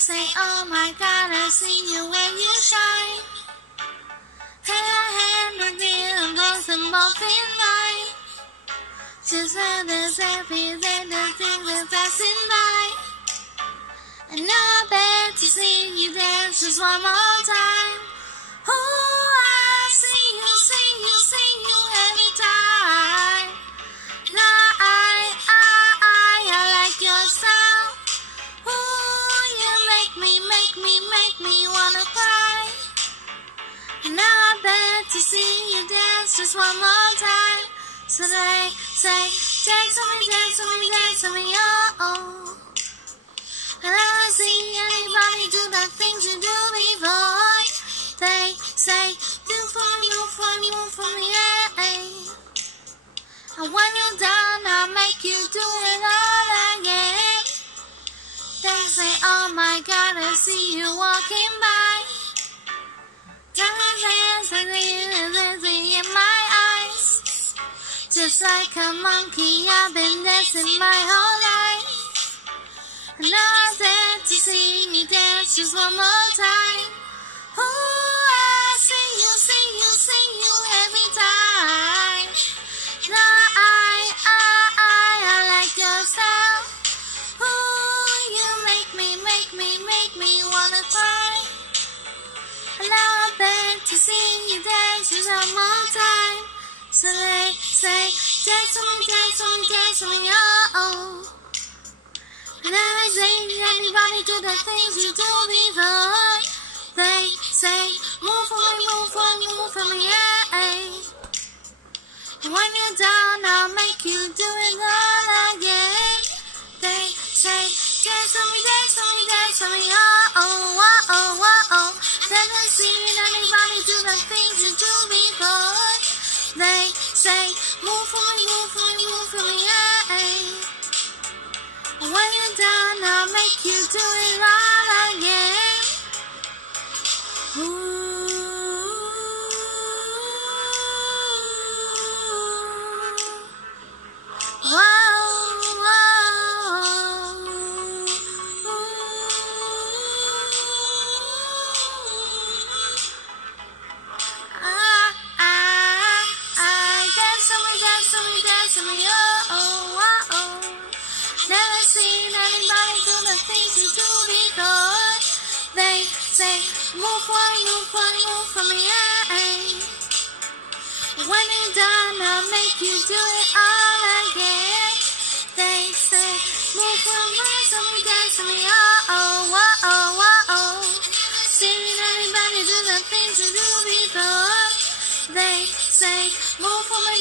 say, oh my God, I see you when you shine. Hand in hand, those are both in line. Just let us happy that the things are passing by. And I bet to see you dance just one more time. Oh, I see you every time. Now I like your style. Oh, you make me wanna cry. And now I bet to see you dance just one more time. So they say, dance with me, oh. And I don't see anybody do the things you do before. They say, do for me, yeah. And when you're done, I'll make you do it all again. They say, oh my God, I see you walking by. Hands and dancing in my eyes. Just like a monkey, I've been dancing my whole life. And I dare to see you dance just one more time. Oh, I see you every time. Now I like your style. Oh, you make me wanna cry. And now I beg to see you dance just one more time. So they say, dance with me, oh. And I say, anybody do the things you do before. They say, move for me, yeah. And when you're done, I'll make you do it all again. They say, dance for me, oh. Then I see anybody do the things you do before. They say, move for me, yeah. And when you're done, I'll make you do it all again. Ooh. Dance with me, oh. Never seen anybody do the things you do before. They say, move for me, yeah. When you're done, I'll make you do it all again. They say, move for me, dance with me, oh. Seen anybody do the things you do before. They say, move for me,